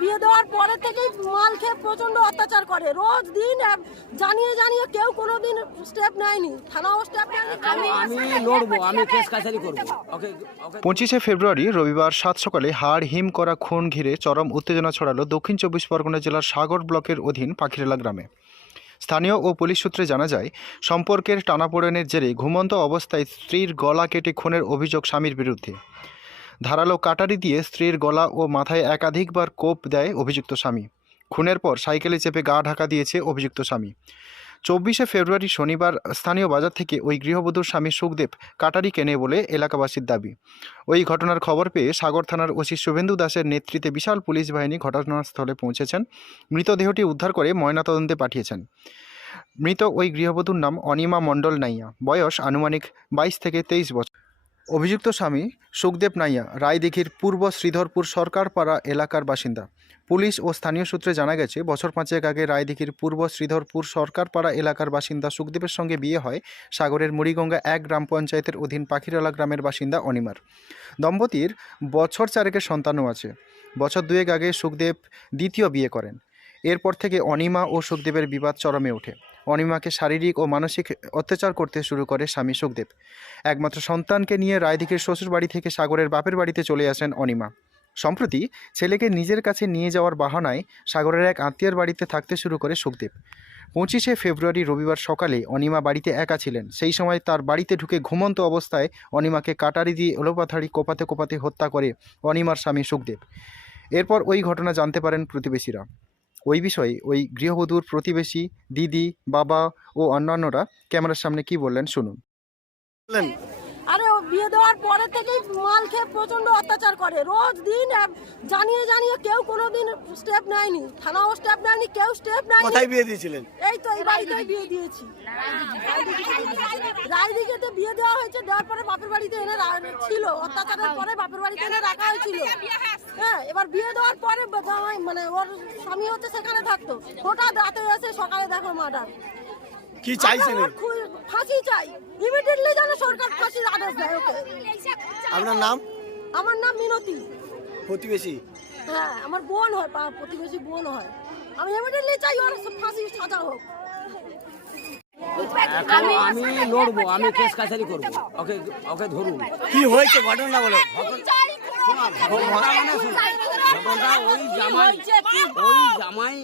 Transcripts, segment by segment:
বিয়ে দেওয়ার পরে থেকেই মাল খেয়ে প্রচণ্ড অত্যাচার করে। রোজ দিন জানিয়ে জানিয়ে কেউ কোনোদিন স্টেপ নেয়নি। থানাও স্টেপ নেয়নি আমি আমি লড়বো আমি কেস কাছারি করব। ওকে ওকে পঁচিশে ফেব্রুয়ারি রবিবার সাত সকালে হাড় হিম করা খুন ঘিরে চরম উত্তেজনা ছড়ালো দক্ষিণ চব্বিশ পরগনা জেলার সাগর ব্লকের অধীন পাখিরালা গ্রামে। স্থানীয় ও পুলিশ সূত্রে জানা যায় সম্পর্কের টানাপোড়েনের জেরে ঘুমন্ত অবস্থায় স্ত্রীর গলা কেটে খুনের অভিযোগ স্বামীর বিরুদ্ধে। ধারালো কাটারি দিয়ে স্ত্রীর গলা ও মাথায় একাধিকবার কোপ দেয় অভিযুক্ত স্বামী। খুনের পর সাইকেলে চেপে গা ঢাকা দিয়েছে অভিযুক্ত স্বামী। চব্বিশে ফেব্রুয়ারি শনিবার স্থানীয় বাজার থেকে ওই গৃহবধূর স্বামী সুখদেব কাটারি কেনে বলে এলাকাবাসীর দাবি। ওই ঘটনার খবর পেয়ে সাগর থানার ওসি শুভেন্দু দাসের নেতৃত্বে বিশাল পুলিশ বাহিনী ঘটনাস্থলে পৌঁছেছেন। মৃতদেহটি উদ্ধার করে ময়নাতদন্তে পাঠিয়েছেন। মৃত ওই গৃহবধূর নাম অনিমা মণ্ডল নাইয়া। বয়স আনুমানিক বাইশ থেকে তেইশ বছর। অভিযুক্ত স্বামী সুখদেব নাইয়া রায়দিঘির পূর্ব শ্রীধরপুর সরকারপাড়া এলাকার বাসিন্দা। পুলিশ ও স্থানীয় সূত্রে জানা গেছে, বছর পাঁচেক আগে রায়দিঘির পূর্ব শ্রীধরপুর সরকারপাড়া এলাকার বাসিন্দা সুখদেবের সঙ্গে বিয়ে হয় সাগরের মুড়িগঙ্গা এক গ্রাম পঞ্চায়েতের অধীন পাখিরালা গ্রামের বাসিন্দা অনিমার। দম্পতির বছর চারেকের সন্তানও আছে। বছর দুয়েক আগে সুখদেব দ্বিতীয় বিয়ে করেন। এরপর থেকে অনিমা ও সুখদেবের বিবাদ চরমে ওঠে। অনিমাকে শারীরিক ও মানসিক অত্যাচার করতে শুরু করে স্বামী সুখদেব। একমাত্র সন্তানকে নিয়ে রায়দিঘির শ্বশুর বাড়ি থেকে সাগরের বাপের বাড়িতে চলে আসেন অনিমা। সম্প্রতি ছেলেকে নিজের কাছে নিয়ে যাওয়ার বাহানায় সাগরের এক আত্মীয়ের বাড়িতে থাকতে শুরু করে সুখদেব। পঁচিশে ফেব্রুয়ারি রবিবার সকালে অনিমা বাড়িতে একা ছিলেন। সেই সময় তার বাড়িতে ঢুকে ঘুমন্ত অবস্থায় অনিমাকে কাটারি দিয়ে এলোপাথাড়ি কোপাতে কোপাতে হত্যা করে অনিমার স্বামী সুখদেব। এরপর ওই ঘটনা জানতে পারেন প্রতিবেশীরা। ওই বিষয়ে ওই গৃহবধূর প্রতিবেশী দিদি বাবা ও অন্যান্যরা ক্যামেরার সামনে কি বললেন শুনুন। আরে বিয়ে দেওয়ার পরে থেকেই মাল খেয়ে প্রচণ্ড অত্যাচার করে। রোজ দিন জানিয়ে জানিয়ে কেউ কোনোদিন স্টেপ নেয়নি। থানাও স্টেপ নেয়নি কেউ স্টেপ নেয়নি। কোথায় বিয়ে দিয়েছিলেন? এই তো এই বাড়িতেই বিয়ে দিয়েছি। রায়দিঘিতে বিয়ে দেওয়া হয়েছে দেওয়ার পরে বাপের বাড়িতে এনে ছিল। অত্যাচারের পরে বাপের বাড়িতে এনে রাখা হয়েছিল। হ্যাঁ এবার বিয়ে দেওয়ার পরে জামাই মানে ওর স্বামী হচ্ছে সেখানে থাকতো। হঠাৎ রাতে এসে সকালে দেখো মার্ডার। কি চাইছেন? ফাঁসি চাই। ইমিডিয়েটলি যেন সরকার ফাঁসির আদেশ দেয় ওকে। আপনার নাম? আমার নাম মিনতি। প্রতিবেশী? হ্যাঁ আমার বোন হয় পা- প্রতিবেশী বোন হয়। আমি ইমিডিয়েটলি চাই ওর ফাঁসি সাজা হোক। এখন আমি লড়বো আমি কেস কাছারি করব। ওকে ওকে ধরুন। কি হয়েছে ঘটনা বলো ওই জামাই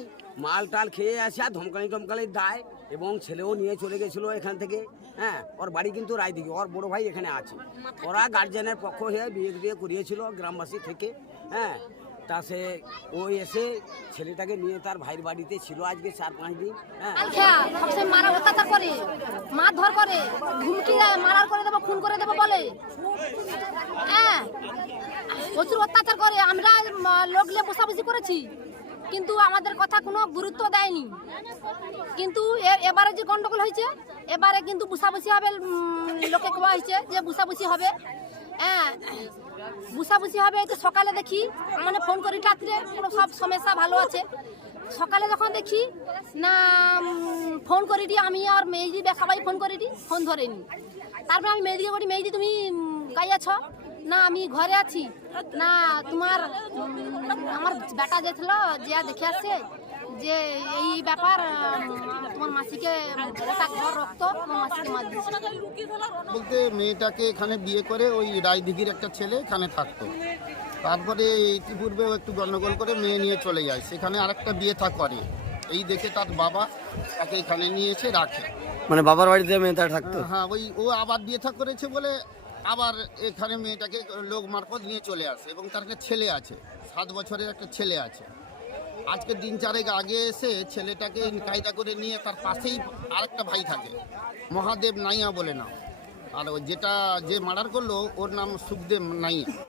মাল টাল খেয়ে আসে আর ধমকানি টমকালি দেয় এবং ছেলেও নিয়ে চলে গেছিল এখান থেকে। হ্যাঁ ওর বাড়ি কিন্তু রায়দিঘি, ওর বড় ভাই এখানে আছে। ওরা গার্জেনের পক্ষ হয়ে বিয়ে বিয়ে করিয়েছিল গ্রামবাসী থেকে। হ্যাঁ তা সে ওই এসে ছেলেটাকে নিয়ে তার ভাইয়ের বাড়িতে ছিল আজকে চার পাঁচ দিন। হ্যাঁ। সবসময় মারা অত্যাচার করে মারার করে দেবো, খুন করে দেবো বলে। হ্যাঁ প্রচুর অত্যাচার করে, আমরা লোকলে বসাবসি করেছি। কিন্তু আমাদের কথা কোনো গুরুত্ব দেয়নি। কিন্তু এবারে যে গন্ডগোল হয়েছে, এবারে কিন্তু বুসাবুসি হবে লোকে কোয়া হয়েছে যে বুসাবুসি হবে। হ্যাঁ বুসাবুসি হবে এই সকালে দেখি মানে ফোন করি রাত্রে সব সমস্যা ভালো আছে। সকালে যখন দেখি, না ফোন করে দিই আমি আর মেয়েদি সবাই ফোন করে দিই ফোন ধরেনি। তারপরে আমি মেয়েদিকে বলি মেয়েদি তুমি গাই আছো না আমি ঘরে আছি। না তোমার আমার বেটা যে ছিল যে দেখে আসছে যে এই ব্যাপার তোমার মাসিকে ঘর রক্ত তোমার মাসিকে মার দিয়েছে। বলতে মেয়েটাকে এখানে বিয়ে করে ওই রায়দিঘির একটা ছেলে এখানে থাকতো। তারপরে ইতিপূর্বে ও একটু গন্ডগোল করে মেয়ে নিয়ে চলে যায়। সেখানে আরেকটা বিয়ে থা করে। এই দেখে তার বাবা তাকে এখানে নিয়ে এসে রাখে। মানে বাবার বাড়িতে মেয়েটা থাকতো? হ্যাঁ ওই ও আবার বিয়ে থা করেছে বলে আবার এখানে মেয়েটাকে লোক মারফত নিয়ে চলে আসে এবং তার একটা ছেলে আছে, সাত বছরের একটা ছেলে আছে। আজকে দিন চারেক আগে এসে ছেলেটাকে কায়দা করে নিয়ে তার পাশেই আরেকটা ভাই থাকে, মহাদেব নাইয়া বলে নাম। আর যেটা যে মার্ডার করল, ওর নাম সুখদেব নাইয়া।